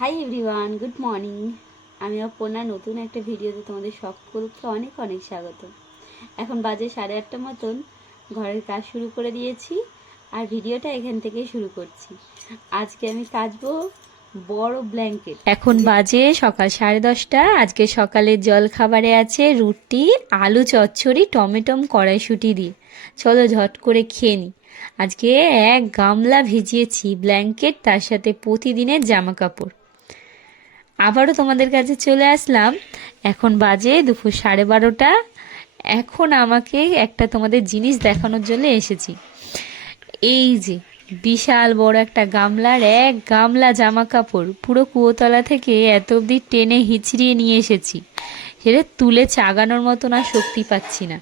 Hi everyone, good morning. আমি অপর্ণা নতুন একটা ভিডিওতে তোমাদের সকলকে অনেক অনেক স্বাগত। এখন বাজে 8:30 মতন, ঘরের কাজ শুরু করে দিয়েছি আর ভিডিওটা এখান থেকেই শুরু করছি। আজকে আমি কাচবো বড় ব্ল্যাঙ্কেট। এখন বাজে সকাল 10:30। আজকে সকালের জল খাবারে আছে রুটি, আলু চচ্চড়ি, টমেটোম কড়াইশুঁটি দিয়ে। চলো ঝট করে খেয়ে নিই। আজকে এক গামলা ভিজিয়েছি ব্ল্যাঙ্কেট, তার সাথে প্রতিদিনের জামা কাপড়। আবারও তোমাদের কাছে চলে আসলাম। এখন বাজে দুপুর 12:30। এখন আমাকে একটা তোমাদের জিনিস দেখানোর জন্য এসেছি। এই যে বিশাল বড় একটা গামলার এক গামলা জামা কাপড় পুরো কুয়োতলা থেকে এত অবধি টেনে হিচড়িয়ে নিয়ে এসেছি। সেটা তুলে চাগানোর মতন আর শক্তি পাচ্ছি না।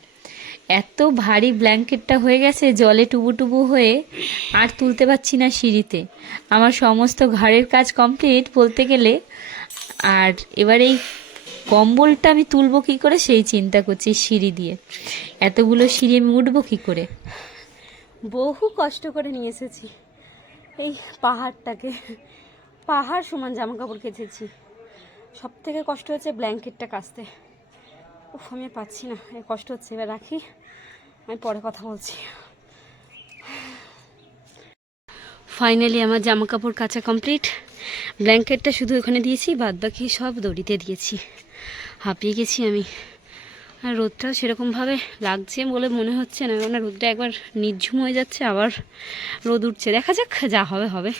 এত ভারী ব্ল্যাঙ্কেটটা হয়ে গেছে জলে টুবু হয়ে, আর তুলতে পারছি না সিঁড়িতে। আমার সমস্ত ঘাড়ের কাজ কমপ্লিট বলতে গেলে। আর এবার এই কম্বলটা আমি তুলবো কী করে সেই চিন্তা করছি। সিঁড়ি দিয়ে এতগুলো সিঁড়ি আমি উঠবো কী করে। বহু কষ্ট করে নিয়ে এসেছি এই পাহাড়টাকে। পাহাড় সমান জামা কাপড় কেচেছি। সব থেকে কষ্ট হচ্ছে ব্ল্যাঙ্কেটটা কাচতে। উফ, আমি পাচ্ছি না, এই কষ্ট হচ্ছে। এবার রাখি, আমি পরে কথা বলছি। ফাইনালি আমার জামা কাপড় কাচা কমপ্লিট। ব্ল্যাঙ্কেটটা শুধু ওখানে দিয়েছি, বাদ বাকি সব দড়িতে দিয়েছি। হাঁপিয়ে গেছি আমি। আর রোদটাও সেরকমভাবে লাগছে বলে মনে হচ্ছে না, কারণ রোদটা একবার নির্ঝুম হয়ে যাচ্ছে, আবার রোদ উঠছে। দেখা যাক, যা হবে হবে।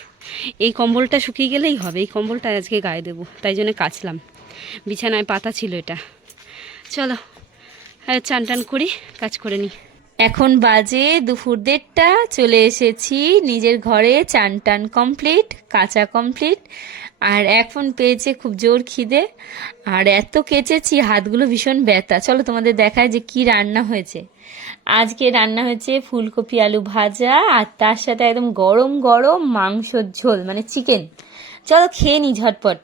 এই কম্বলটা শুকিয়ে গেলেই হবে। এই কম্বলটা আজকে গায়ে দেবো, তাই জন্য কাচলাম। বিছানায় পাতা ছিল এটা। চলো চান টান করি, কাজ করে নিই। এখন বাজে দুপুর 1:30। চলে এসেছি নিজের ঘরে। চান টান কমপ্লিট, কাঁচা কমপ্লিট। আর এখন পেয়েছে খুব জোর খিদে। আর এত কেচেছি, হাতগুলো ভীষণ ব্যথা। চলো তোমাদের দেখায় যে কি রান্না হয়েছে। আজকে রান্না হয়েছে ফুলকপি আলু ভাজা, আর তার সাথে একদম গরম গরম মাংসর ঝোল, মানে চিকেন। চলো খেয়ে নি ঝটপট।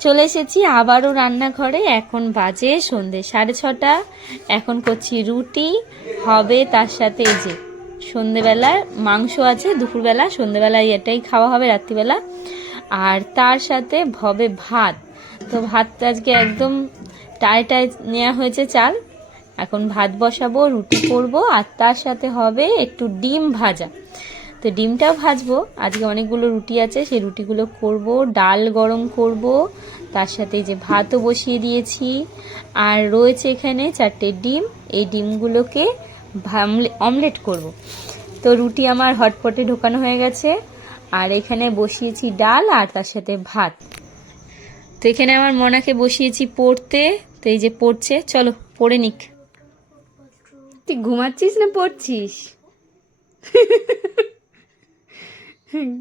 চলে এসেছি আবারও রান্নাঘরে। এখন বাজে সন্ধ্যে 6:30। এখন করছি রুটি হবে, তার সাথে এই যে সন্ধ্যেবেলার মাংস আছে, দুপুরবেলা সন্ধ্যেবেলায় এটাই খাওয়া হবে, রাত্রিবেলা। আর তার সাথে হবে ভাত। তো ভাতটা আজকে একদম টায় নেওয়া হয়েছে চাল। এখন ভাত বসাবো, রুটি করবো, আর তার সাথে হবে একটু ডিম ভাজা। তো ডিমটাও ভাজবো। আজকে অনেকগুলো রুটি আছে, সেই রুটিগুলো করব। ডাল গরম করব, তার সাথে যে ভাতও বসিয়ে দিয়েছি। আর রয়েছে এখানে 4টে ডিম। এই ডিমগুলোকে অমলেট করব। তো রুটি আমার হটপটে ঢোকানো হয়ে গেছে। আর এখানে বসিয়েছি ডাল, আর তার সাথে ভাত। তো এখানে আমার মনাকে বসিয়েছি পড়তে। তো এই যে পড়ছে, চলো পড়ে নিক। তুই ঘুমাচ্ছিস না পড়ছিস?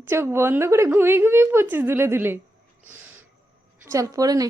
চোখ বন্ধ করে ঘুমিয়ে ঘুমিয়ে পড়ছিস দুলে দুলে। চল পড়ে নে।